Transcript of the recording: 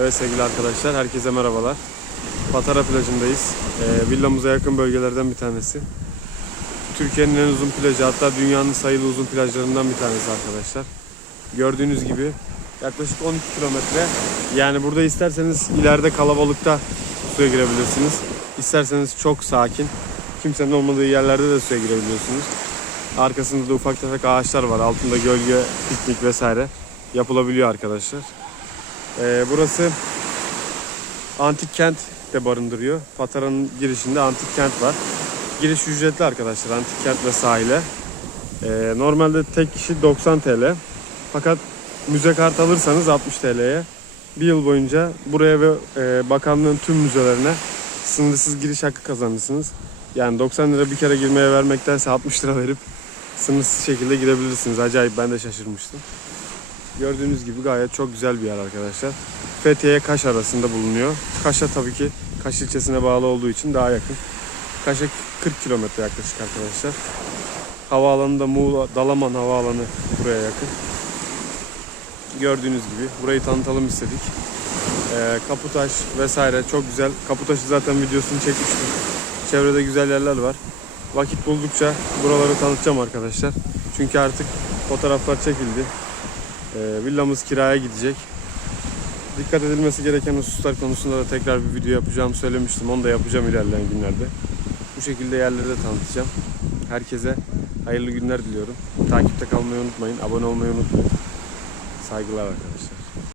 Evet sevgili arkadaşlar, herkese merhabalar. Patara plajındayız. Ee, villamıza yakın bölgelerden bir tanesi. Türkiye'nin en uzun plajı, hatta dünyanın sayılı uzun plajlarından bir tanesi arkadaşlar. Gördüğünüz gibi yaklaşık 12 kilometre. Yani burada isterseniz ileride kalabalıkta suya girebilirsiniz. İsterseniz çok sakin, kimsenin olmadığı yerlerde de suya girebiliyorsunuz. Arkasında da ufak tefek ağaçlar var. Altında gölge, piknik vesaire yapılabiliyor arkadaşlar. Ee, burası antik kent de barındırıyor. Patara'nın girişinde antik kent var. Giriş ücretli arkadaşlar antik kent ve sahile. Ee, normalde tek kişi 90 TL. Fakat müze kart alırsanız 60 TL'ye bir yıl boyunca buraya ve e, bakanlığın tüm müzelerine sınırsız giriş hakkı kazanırsınız. Yani 90 lira bir kere girmeye vermektense 60 lira verip sınırsız şekilde girebilirsiniz. Acayip ben de şaşırmıştım. Gördüğünüz gibi gayet çok güzel bir yer arkadaşlar. Fethiye Kaş arasında bulunuyor. Kaş'a tabii ki Kaş ilçesine bağlı olduğu için daha yakın. Kaş'a 40 kilometre yaklaşık arkadaşlar. Havaalanı da Muğla, Dalaman Havaalanı buraya yakın. Gördüğünüz gibi burayı tanıtalım istedik. Ee, Kaputaş vesaire çok güzel. Kaputaş'ı zaten videosunu çekmiştim. Çevrede güzel yerler var. Vakit buldukça buraları tanıtacağım arkadaşlar. Çünkü artık fotoğraflar çekildi. Ee, villamız kiraya gidecek. Dikkat edilmesi gereken hususlar konusunda da tekrar bir video yapacağım söylemiştim. Onu da yapacağım ilerleyen günlerde. Bu şekilde yerleri de tanıtacağım. Herkese hayırlı günler diliyorum. Takipte kalmayı unutmayın. Abone olmayı unutmayın. Saygılar arkadaşlar.